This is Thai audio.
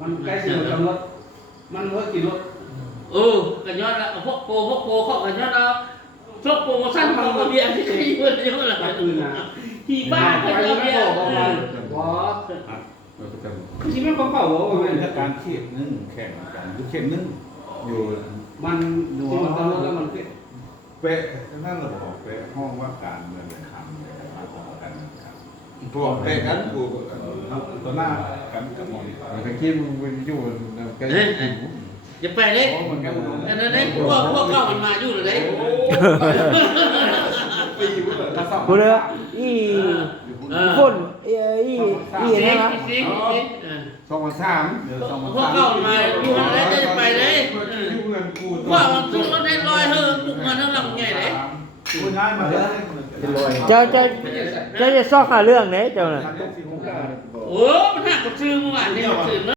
มันใกล้สิหมดกำหนดมันเพิ่งกี่รถกันย้อนแล้วพวกโปเข้ากันย้อนแล้วพวกโปรโมชั่นของกระเบียร์ที่ที่เพื่อนเยอะเลยที่บ้านก็จะเบียร์ที่ไม่ของเก่าหัว เป็ มัน นการเขียนนึ่งแข่งกันคือเขียนนึ่งอยู่ มันดูมันกำหนดแล้วมันเป๊ะนั่นเราบอกเป๊ะห้องว่าการเงินคำเลยมาของกันครับพวกเป๊ะกันกูตัวหน้ากันกับมองแต่กี้มึงไปอยู่กันอย่าไปเลยอันนั้นเลยพวกเก่ามันมาอยู่เลย กูเลยอีคนอีนะวะ2003พวกเก่ามาอยู่นั่นเลยจะไปเลยว่ามันซื้อรถได้ลอยเฮ้อปุกมาทั้งลำใหญ่เลย คุณย้ายมาเลย เจ้าจะซอกหาเรื่องไหนเจ้าน่ะ มันหักกับซื้อเมื่อวานนี่ซื้อ